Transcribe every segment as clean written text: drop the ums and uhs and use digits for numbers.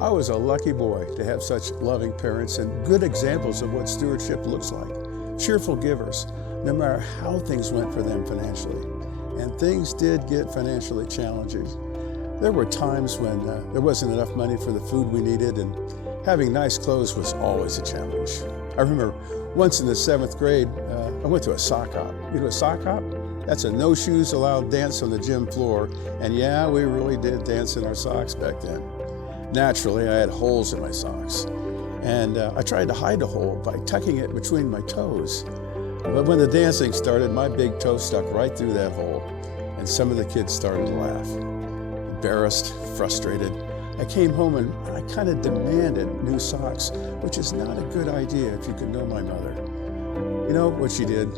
I was a lucky boy to have such loving parents and good examples of what stewardship looks like. Cheerful givers, no matter how things went for them financially. And things did get financially challenging. There were times when there wasn't enough money for the food we needed, and having nice clothes was always a challenge. I remember once in the 7th grade, I went to a sock hop. You know a sock hop? That's a no shoes allowed dance on the gym floor. And yeah, we really did dance in our socks back then. Naturally, I had holes in my socks. And I tried to hide the hole by tucking it between my toes. But when the dancing started, my big toe stuck right through that hole. And some of the kids started to laugh. Embarrassed, frustrated, I came home and I kind of demanded new socks, which is not a good idea if you could know my mother. You know what she did?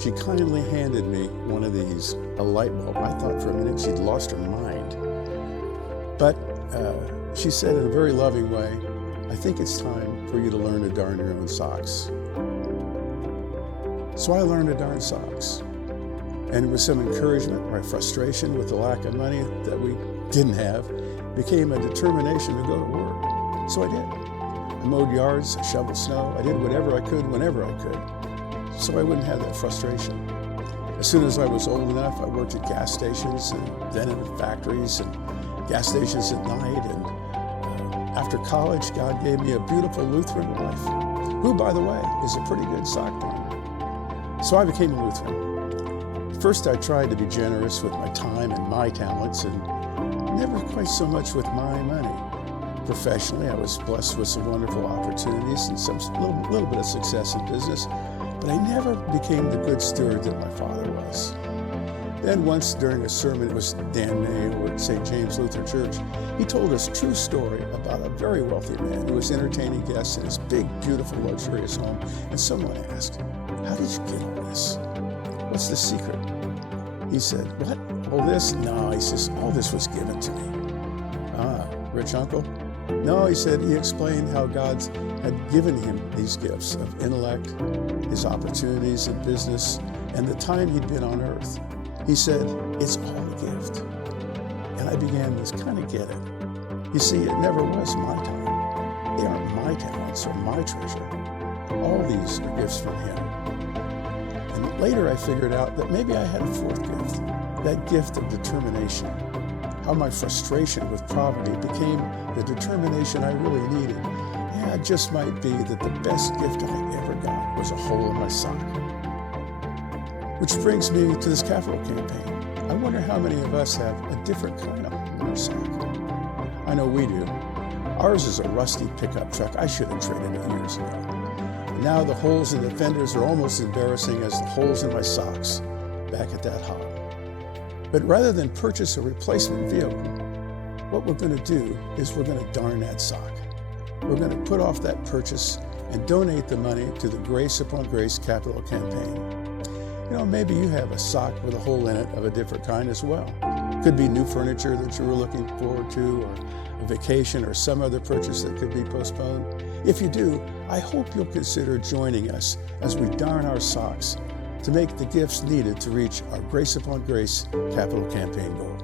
She kindly handed me one of these, a light bulb. I thought for a minute she'd lost her mind. But she said in a very loving way, I think it's time for you to learn to darn your own socks. So I learned to darn socks. And with some encouragement, my frustration with the lack of money that we didn't have became a determination to go to work. So I did. I mowed yards, I shoveled snow, I did whatever I could whenever I could, so I wouldn't have that frustration. As soon as I was old enough, I worked at gas stations and then in factories and gas stations at night. And after college, God gave me a beautiful Lutheran wife, who, by the way, is a pretty good sock darner. So I became a Lutheran. First, I tried to be generous with my time and my talents, and never quite so much with my money. Professionally, I was blessed with some wonderful opportunities and some little bit of success in business, but I never became the good steward that my father was. Then once during a sermon, it was Dan May over at St. James Lutheran Church, he told us a true story about a very wealthy man who was entertaining guests in his big, beautiful, luxurious home. And someone asked, how did you get all this? What's the secret? He said, what? All this? No, he says, all this was given to me. Ah, rich uncle? No, he said, he explained how God had given him these gifts of intellect, his opportunities in business, and the time he'd been on earth. He said, it's all a gift. And I began to kind of get it. You see, it never was my time. They aren't my talents or my treasure. All these are gifts from him. And later I figured out that maybe I had a fourth gift, that gift of determination. How my frustration with poverty became the determination I really needed. Yeah, it just might be that the best gift I ever got was a hole in my sock. Which brings me to this capital campaign. I wonder how many of us have a different kind of hole in our sock. I know we do. Ours is a rusty pickup truck. I should have traded it years ago. Now the holes in the fenders are almost embarrassing as the holes in my socks back at that hop. But rather than purchase a replacement vehicle, what we're going to do is we're going to darn that sock. We're going to put off that purchase and donate the money to the Grace Upon Grace Capital Campaign. You know, maybe you have a sock with a hole in it of a different kind as well. Could be new furniture that you were looking forward to, or a vacation, or some other purchase that could be postponed. If you do, I hope you'll consider joining us as we darn our socks to make the gifts needed to reach our Grace Upon Grace Capital Campaign goal.